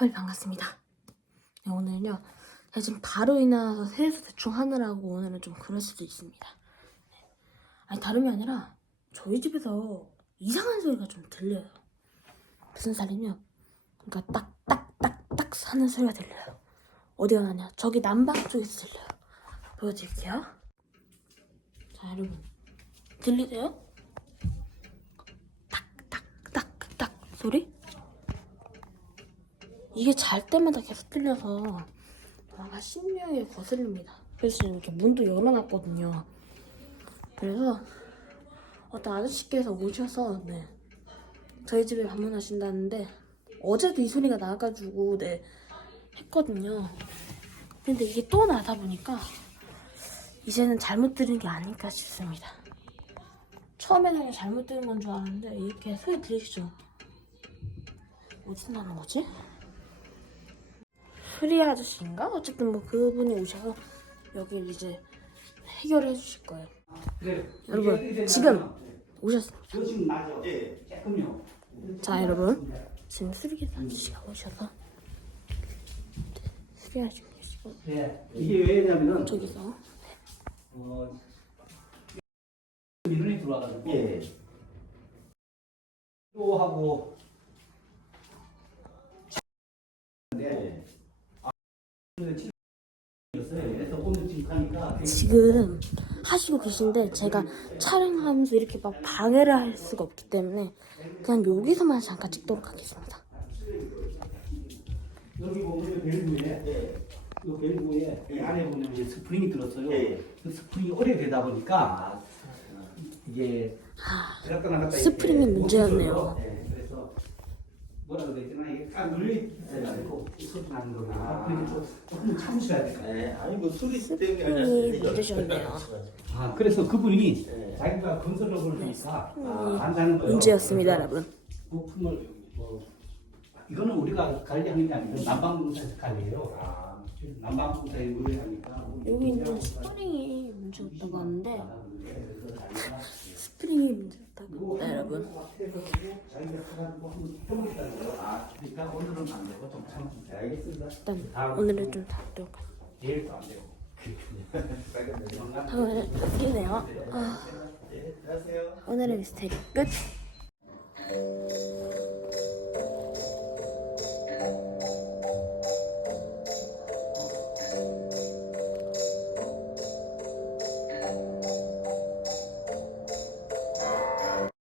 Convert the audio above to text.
헐 반갑습니다. 네, 오늘은요. 제가 지금 바로 일어나서 세수 대충 하느라고 오늘은 좀 그럴 수도 있습니다. 네. 아니 다름이 아니라 저희 집에서 이상한 소리가 좀 들려요. 무슨 소리냐? 그러니까 딱딱딱딱 사는 소리가 들려요. 어디가 나냐? 저기 난방 쪽에서 들려요. 보여드릴게요. 자 여러분 들리세요? 딱딱딱딱 소리? 이게 잘 때마다 계속 들려서 아마 신명에 거슬립니다. 그래서 이렇게 문도 열어놨거든요. 그래서 어떤 아저씨께서 오셔서 네 저희 집에 방문하신다는데 어제도 이 소리가 나가지고 네 했거든요. 근데 이게 또 나다 보니까 이제는 잘못 들은 게 아닐까 싶습니다. 처음에는 잘못 들은 건 줄 알았는데 이렇게 소리 들리시죠? 어디서 나는 거지? 프리 아저씨인가? 어쨌든 뭐 그분이 오셔서 여기를 이제 해결해 주실 거예요. 여러분 지금 오셨습니다. 나죠? 예. 조금요. 자 여러분 지금 수리기사 아저씨가 오셔서 수리해 주시고 예. 이게 왜냐면은 저기서 어 민원이 들어와가지고 예. 또 하고 지금 하시고 계신데 제가 촬영하면서 이렇게 막 방해를 할 수가 없기 때문에 그냥 여기서만 잠깐 찍도록 하겠습니다. 여기 보면 벨브에 이 벨브에 이 안에 보면 이제 스프링이 들었어요. 그 스프링이 오래되다 보니까 이게 아, 들었다 나갔다 스프링이 문제였네요. 네, 그래서 뭐라고 되나 이게 딱 소리 나는 거구나. 그러니까 좀- 조금 참으셔야 될것 같아요. 네, 아니 뭐 소리 때문에 스프링이 문제셨네요. 아 그래서 그분이 네. 자기가 건설업을 하니까 음, 아, 안다는 거예요. 문제였습니다, 여러분. 부품을 뭐 이거는 우리가 관리하는 게 아니고 난방공사에서 관리해요. 아, 난방공사에 의뢰하니까 여기 있는 스프링이 문제였다고 하는데 스프링이 합니다, 여러분. 거예요. 아, 그러니까. 네. 일단 오늘은 좀 닫도록. 다음에는 바뀌네요. 아, 네. 오늘의 미스테리 끝.